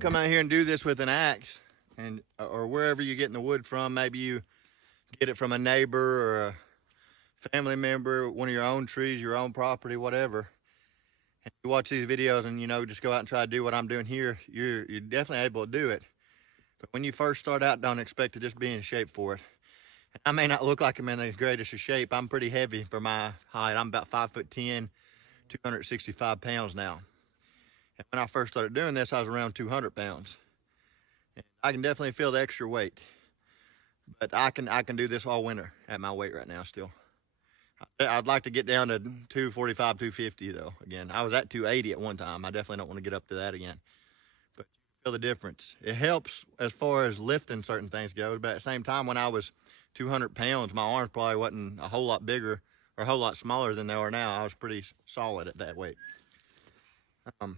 come out here and do this with an axe, and or wherever you're getting the wood from, maybe you get it from a neighbor or a family member, one of your own trees, your own property, whatever. And you watch these videos and, you know, just go out and try to do what I'm doing here, you're definitely able to do it. But when you first start out, don't expect to just be in shape for it. And I may not look like I'm in the greatest of shape. I'm pretty heavy for my height. I'm about 5'10", 265 pounds now. And when I first started doing this, I was around 200 pounds. And I can definitely feel the extra weight. But I can do this all winter at my weight right now still. I'd like to get down to 245, 250 though. Again, I was at 280 at one time. I definitely don't want to get up to that again. But you feel the difference. It helps as far as lifting certain things go. But at the same time, when I was 200 pounds, my arms probably wasn't a whole lot bigger or a whole lot smaller than they are now. I was pretty solid at that weight. But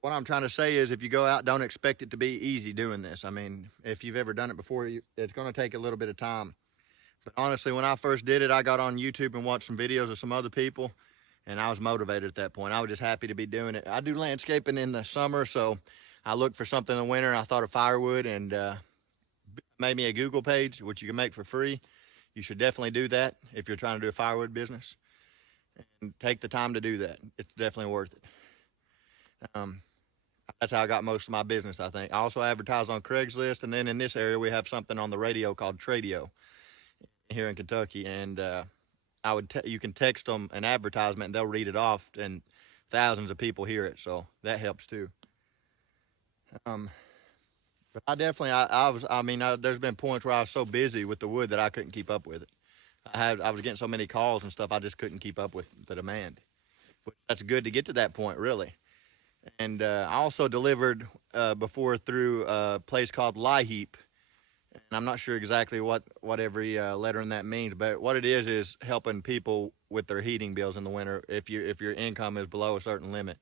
what I'm trying to say is, if you go out, don't expect it to be easy doing this. I mean, if you've ever done it before, it's going to take a little bit of time. But honestly, when I first did it, I got on YouTube and watched some videos of some other people, and I was motivated at that point. I was just happy to be doing it. I do landscaping in the summer, so I looked for something in the winter, and I thought of Firewood, and made me a Google page, which you can make for free. You should definitely do that if you're trying to do a firewood business. And take the time to do that. It's definitely worth it. That's how I got most of my business, I think. I also advertise on Craigslist, and then in this area we have something on the radio called Tradio here in Kentucky, and you can text them an advertisement and they'll read it off, and thousands of people hear it, so that helps too. But I definitely, there's been points where I was so busy with the wood that I couldn't keep up with it. I was getting so many calls and stuff, I just couldn't keep up with the demand. But that's good to get to that point, really. And I also delivered before through a place called Lie Heap. And I'm not sure exactly what every letter in that means, but what it is helping people with their heating bills in the winter if your income is below a certain limit.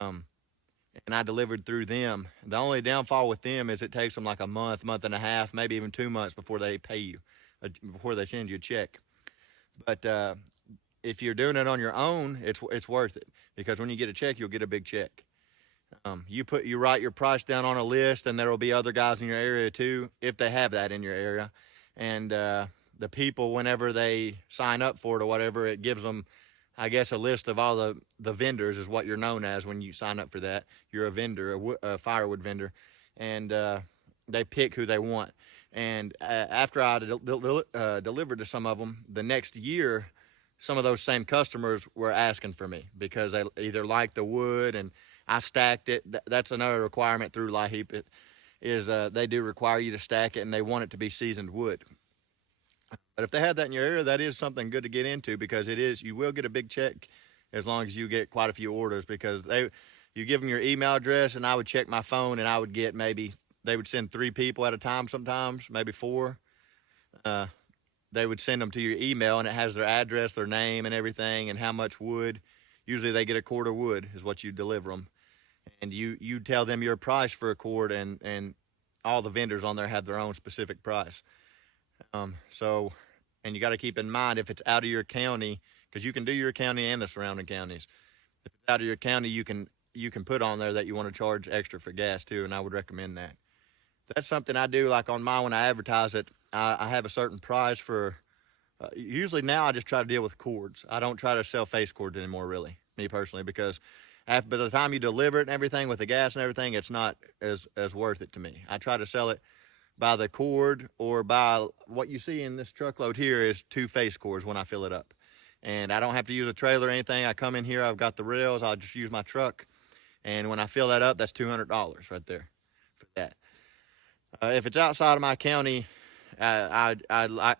And I delivered through them. The only downfall with them is it takes them like a month and a half, maybe even 2 months before they pay you, before they send you a check. But if you're doing it on your own, it's worth it, because when you get a check, you'll get a big check. You write your price down on a list, and there will be other guys in your area too, if they have that in your area. And the people, whenever they sign up for it or whatever, it gives them, I guess, a list of all the vendors is what you're known as when you sign up for that. You're a vendor, a firewood vendor, and they pick who they want. And after I delivered to some of them, the next year, some of those same customers were asking for me because they either liked the wood, and I stacked it. That's another requirement through Lie Heap. They do require you to stack it, and they want it to be seasoned wood. But if they have that in your area, that is something good to get into, because you will get a big check as long as you get quite a few orders, because you give them your email address, and I would check my phone, and I would get they would send 3 people at a time sometimes, maybe 4. They would send them to your email, and it has their address, their name, and everything, and how much wood. Usually they get a cord of wood is what you deliver them. And you tell them your price for a cord, and all the vendors on there have their own specific price. And you got to keep in mind, if it's out of your county, because you can do your county and the surrounding counties. If it's out of your county, you can put on there that you want to charge extra for gas too, and I would recommend that. That's something I do, like on mine when I advertise it. I have a certain price for, usually now I just try to deal with cords. I don't try to sell face cords anymore, really, me personally, because by the time you deliver it and everything with the gas and everything, it's not as worth it to me. I try to sell it by the cord, or by what you see in this truckload here is 2 face cords when I fill it up. And I don't have to use a trailer or anything. I come in here, I've got the rails, I'll just use my truck. And when I fill that up, that's $200 right there for that. If it's outside of my county, I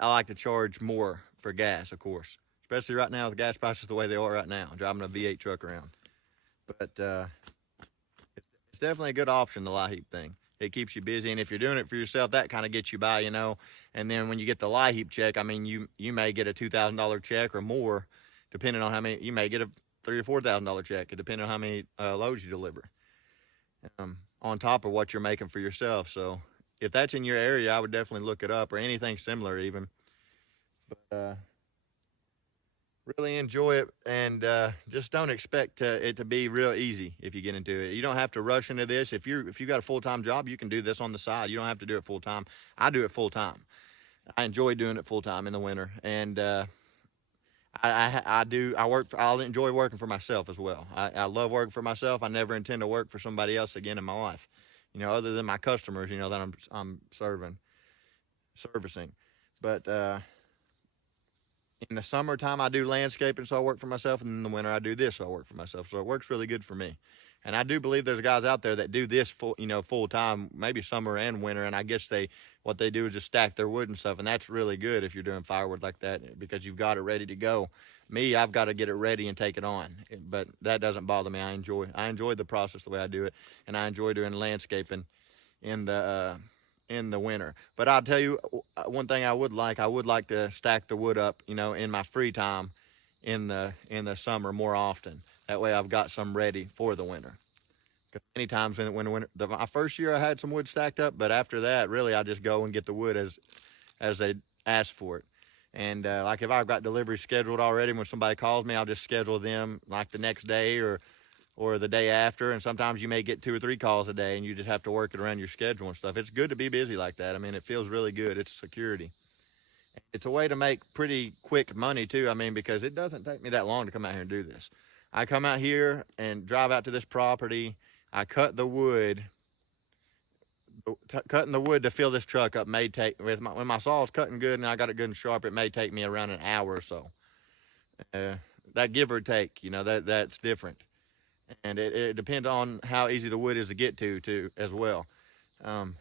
like to charge more for gas, of course, especially right now with gas prices the way they are right now, driving a V8 truck around. But it's definitely a good option, the Lie Heap thing. It keeps you busy, and if you're doing it for yourself, that kind of gets you by, And then when you get the Lie Heap check, you may get a $2,000 check or more, depending on how many. You may get a $3,000 or $4,000 check, depending on how many loads you deliver, on top of what you're making for yourself. So if that's in your area, I would definitely look it up, or anything similar even. But really enjoy it, and just don't expect it to be real easy if you get into it. You don't have to rush into this. If you got a full-time job, you can do this on the side. You don't have to do it full-time. I do it full-time. I enjoy doing it full-time in the winter, and I enjoy working for myself as well. I love working for myself. I never intend to work for somebody else again in my life, other than my customers, that I'm servicing. But in the summertime, I do landscaping, so I work for myself, and in the winter, I do this, so I work for myself. So it works really good for me. And I do believe there's guys out there that do this full time, maybe summer and winter. And I guess what they do is just stack their wood and stuff, and that's really good if you're doing firewood like that, because you've got it ready to go. Me, I've got to get it ready and take it on, but that doesn't bother me. I enjoy the process the way I do it, and I enjoy doing landscaping in the winter. But I'll tell you one thing I would like to stack the wood up, in my free time in the summer more often. That way I've got some ready for the winter. Many times my first year I had some wood stacked up, but after that, really I just go and get the wood as they ask for it. And like if I've got deliveries scheduled already, when somebody calls me, I'll just schedule them like the next day or the day after. And sometimes you may get 2 or 3 calls a day, and you just have to work it around your schedule and stuff. It's good to be busy like that. I mean, it feels really good. It's security. It's a way to make pretty quick money too. I mean, because it doesn't take me that long to come out here and do this. I come out here and drive out to this property. I cut the wood. Cutting the wood to fill this truck up may take, when my saw's cutting good and I got it good and sharp, it may take me around an hour or so. That give or take, that's different. And it depends on how easy the wood is to get to as well. And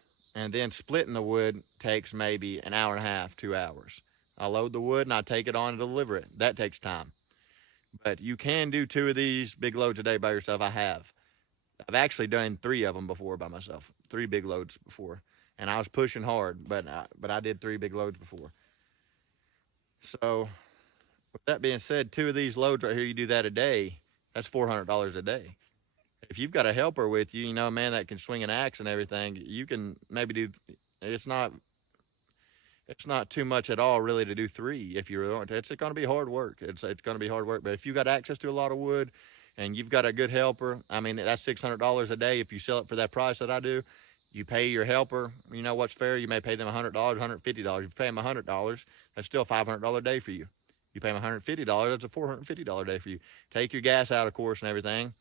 then splitting the wood takes maybe an hour and a half, 2 hours. I load the wood and I take it on and deliver it. That takes time. But you can do 2 of these big loads a day by yourself. I've actually done 3 of them before by myself, 3 big loads before. And I was pushing hard, but I did 3 big loads before. So with that being said, 2 of these loads right here, you do that a day, that's $400 a day. If you've got a helper with you, a man that can swing an axe and everything, you can maybe do, it's not too much at all really to do 3 if you really want to. It's going to be hard work. It's going to be hard work. But if you got access to a lot of wood and you've got a good helper, I mean, that's $600 a day. If you sell it for that price that I do, you pay your helper, what's fair, you may pay them $100, $150. If you pay them $100, that's still a $500 a day for you. You pay them $150, that's a $450 day for you. Take your gas out, of course, and everything.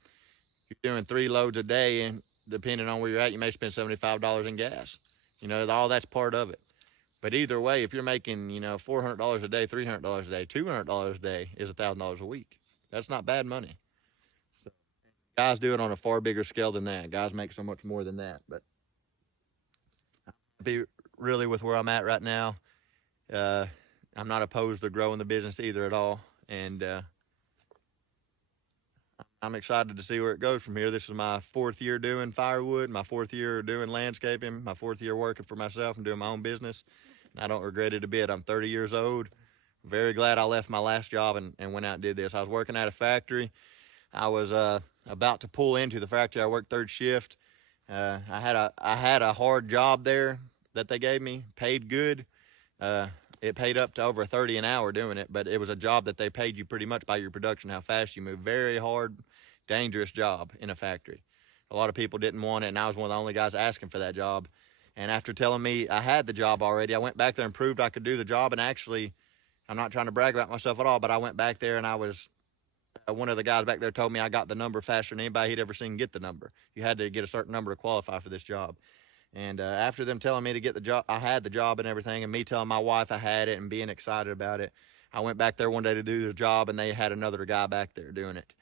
You're doing 3 loads a day, and depending on where you're at, you may spend $75 in gas. All that's part of it. But either way, if you're making, $400 a day, $300 a day, $200 a day is $1,000 a week. That's not bad money. So, guys do it on a far bigger scale than that. Guys make so much more than that. But I'm happy really with where I'm at right now. I'm not opposed to growing the business either at all. And I'm excited to see where it goes from here. This is my 4th year doing firewood, my 4th year doing landscaping, my 4th year working for myself and doing my own business. And I don't regret it a bit. I'm 30 years old. Very glad I left my last job and went out and did this. I was working at a factory. I was about to pull into the factory. I worked 3rd shift. I had a hard job there that they gave me, paid good. It paid up to over $30 an hour doing it, but it was a job that they paid you pretty much by your production, how fast you move. Very hard, dangerous job in a factory. A lot of people didn't want it, and I was one of the only guys asking for that job. And after telling me I had the job already, I went back there and proved I could do the job. And actually, I'm not trying to brag about myself at all, but I went back there and I was, one of the guys back there told me I got the number faster than anybody he'd ever seen get the number. You had to get a certain number to qualify for this job. And after them telling me to get the job, I had the job and everything, and me telling my wife I had it and being excited about it, I went back there one day to do the job, and they had another guy back there doing it.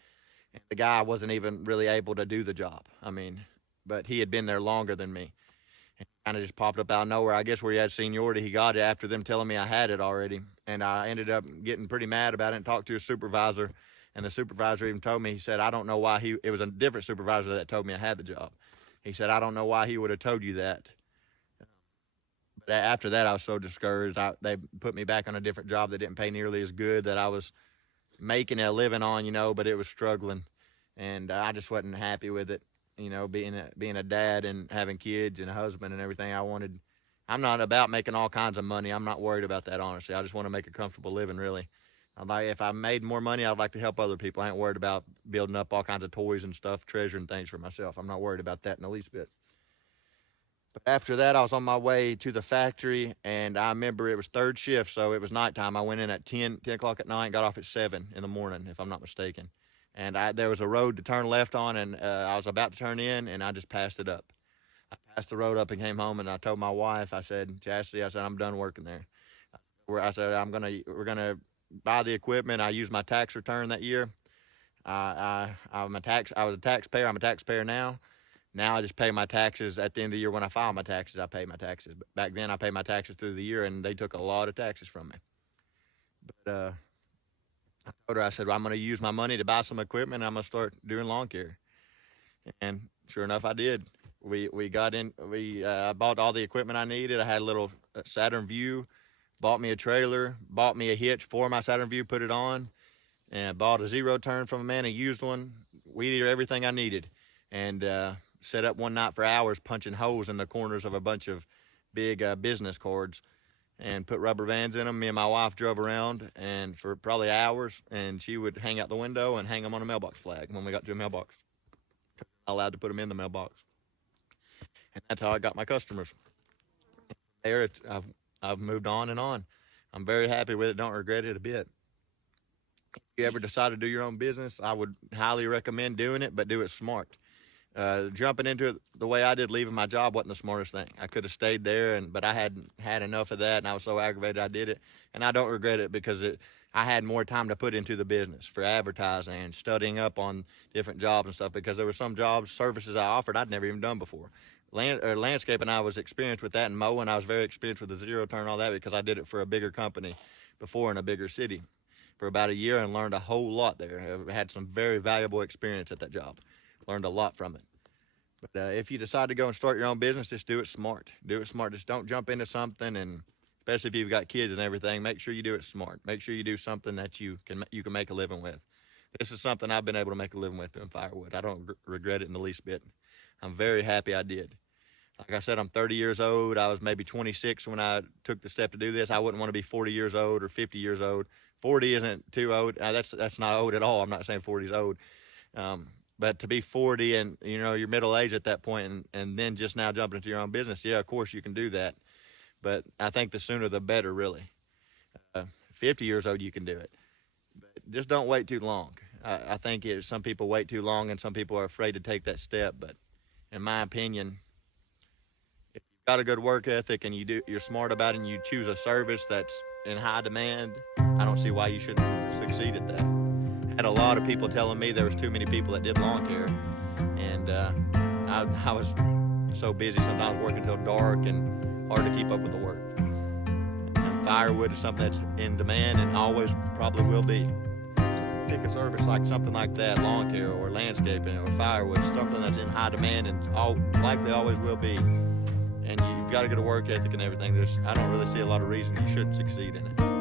And the guy wasn't even really able to do the job. I mean, but he had been there longer than me. And kind of just popped up out of nowhere. I guess where he had seniority, he got it after them telling me I had it already. And I ended up getting pretty mad about it and talked to his supervisor. And the supervisor even told me, he said, I don't know why it was a different supervisor that told me I had the job. He said, I don't know why he would have told you that. But after that, I was so discouraged. They put me back on a different job that didn't pay nearly as good, that I was making a living on, but it was struggling. And I just wasn't happy with it, being a dad and having kids and a husband and everything. I'm not about making all kinds of money. I'm not worried about that, honestly. I just want to make a comfortable living, really. If I made more money, I'd like to help other people. I ain't worried about building up all kinds of toys and stuff, treasuring things for myself. I'm not worried about that in the least bit. But after that, I was on my way to the factory, and I remember it was third shift, so it was nighttime. I went in at 10 o'clock at night, got off at 7 in the morning, if I'm not mistaken. And there was a road to turn left on, and I was about to turn in, and I just passed it up. I passed the road up and came home, and I told my wife, I said, Chastity, I said, I'm done working there. I said, we're gonna buy the equipment. I used my tax return that year. I was a taxpayer. I'm a taxpayer now. Now I just pay my taxes at the end of the year. When I file my taxes, I pay my taxes. But back then, I paid my taxes through the year, and they took a lot of taxes from me. But I told her, I said, well, I'm going to use my money to buy some equipment, and I'm going to start doing lawn care. And sure enough, I did. I bought all the equipment I needed. I had a little Saturn View, bought me a trailer, bought me a hitch for my Saturn View, put it on, and bought a zero turn from a man, a used one, weed eater, everything I needed. And set up one night for hours punching holes in the corners of a bunch of big business cards and put rubber bands in them. Me and my wife drove around and for probably hours, and she would hang out the window and hang them on a mailbox flag when we got to a mailbox. Not allowed to put them in the mailbox. And that's how I got my customers. There, I've moved on and on. I'm very happy with it. Don't regret it a bit. If you ever decide to do your own business, I would highly recommend doing it, but do it smart. Jumping into it the way I did, leaving my job wasn't the smartest thing. I could have stayed there, but I hadn't had enough of that, and I was so aggravated I did it. And I don't regret it because I had more time to put into the business for advertising and studying up on different jobs and stuff, because there were some jobs, services I offered I'd never even done before. Landscaping, I was experienced with that, and mowing, I was very experienced with the zero turn and all that because I did it for a bigger company before in a bigger city for about a year and learned a whole lot there. I had some very valuable experience at that job. Learned a lot from it. But if you decide to go and start your own business, just do it smart. Do it smart. Just don't jump into something, and especially if you've got kids and everything, make sure you do it smart. Make sure you do something that you can make a living with. This is something I've been able to make a living with doing firewood. I don't regret it in the least bit. I'm very happy I did. Like I said, I'm 30 years old. I was maybe 26 when I took the step to do this. I wouldn't want to be 40 years old or 50 years old. 40 isn't too old. That's not old at all. I'm not saying 40 is old. But to be 40 and, you're middle age at that point and then just now jumping into your own business, yeah, of course you can do that. But I think the sooner the better, really. 50 years old, you can do it. But just don't wait too long. I think some people wait too long and some people are afraid to take that step. But in my opinion, if you've got a good work ethic and you're smart about it and you choose a service that's in high demand, I don't see why you shouldn't succeed at that. I had a lot of people telling me there was too many people that did lawn care, and I was so busy sometimes working till dark and hard to keep up with the work. And firewood is something that's in demand and always probably will be. Pick a service like something like that, lawn care or landscaping or firewood, something that's in high demand and likely always will be. And you've got to get a work ethic and everything. I don't really see a lot of reason you shouldn't succeed in it.